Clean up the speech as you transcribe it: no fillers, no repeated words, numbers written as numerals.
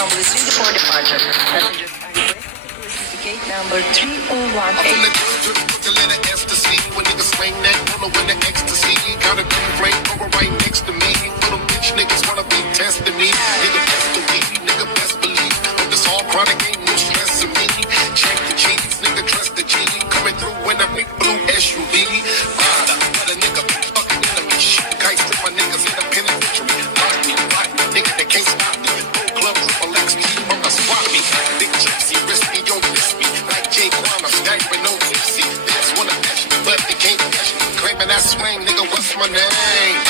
Istanbul is ready for departure. Passengers are requested to proceed to gate number 3018. When niggas swing that corner with the ecstasy, got a green flame over right next to me. Little bitch niggas wanna be testing me. Nigga best to me, nigga best believe. But this all chronic ain't no stress in me. Check the cheese, nigga trust the G. Coming through in a big blue SUV. But a nigga fucking enemy. Shoot kites with my niggas in a penitentiary. Lock me, nigga they can't stop me. Go club triple X, I'm a swap me. Big gypsy, risky, don't miss me. Like Jay Kwama, staggering no tipsy. They just wanna catch me, but they can't catch me. Claiming that swing, nigga, what's my name?